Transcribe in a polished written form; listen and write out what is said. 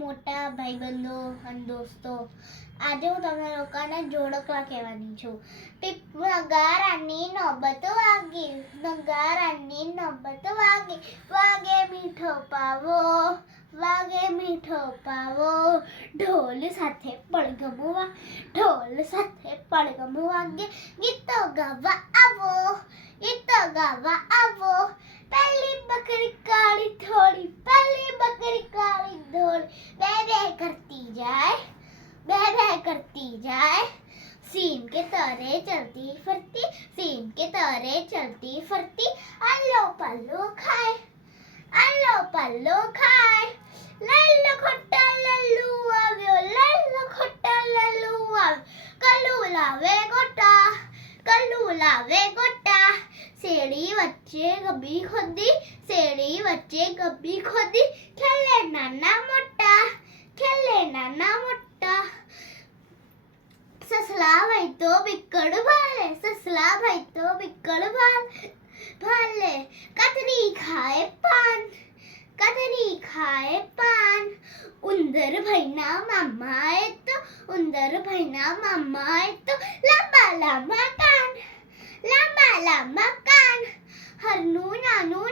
મોટા ભાઈબંધો અને દોસ્તો, આજે હું તમને લોકોને જોડકવા કહેવાની છું. નગારાની નોબત વાગી, નગારાની નોબત વાગી, વાગે મીઠો પાવો, વાગે મીઠો પાવો, ઢોલ સાથે પડઘમ ઢોલ સાથે પડઘમ વાગે, ગીતો ગાવા આવો, ગીતો ગાવા આવો. પહેલી બકરી કાળી થોડી, પહેલી બકરી કાળી ધોળી, બે બે કરતી જાય, બે બે કરતી જાય. सीन के तारे चलती फरती, सीन के तारे चलती फरती, आलो पल्लो खाए, आलो पल्लो खाए. लल्लो खोटा लल्लू આવ્યો, લલ્લો ખોટા લલ્લુ આવ્યો, કલ્લુ લાવે ગોટા, કલ્લુ લાવે ગોટા. શેરડી વચ્ચે ગબ્બી ખોદી, શેરડી વચ્ચે ગબ્બી ખોદી, ખેલે નાના મોટા, ખેલે નાના મોટા. સસલા ભાઈ તો બિકડ ભાલે, સસલા ભાઈ તો બિકડ ભાલે. કતરી ખાય પાન, કતરી ખાય પાન. ઉંદર ભાઈના મામાએ તો, ઉંદર ભાઈના મામાએ તો લાંબા લાંબા કાન, લાંબા લાંબા કાન. હરનું નાનું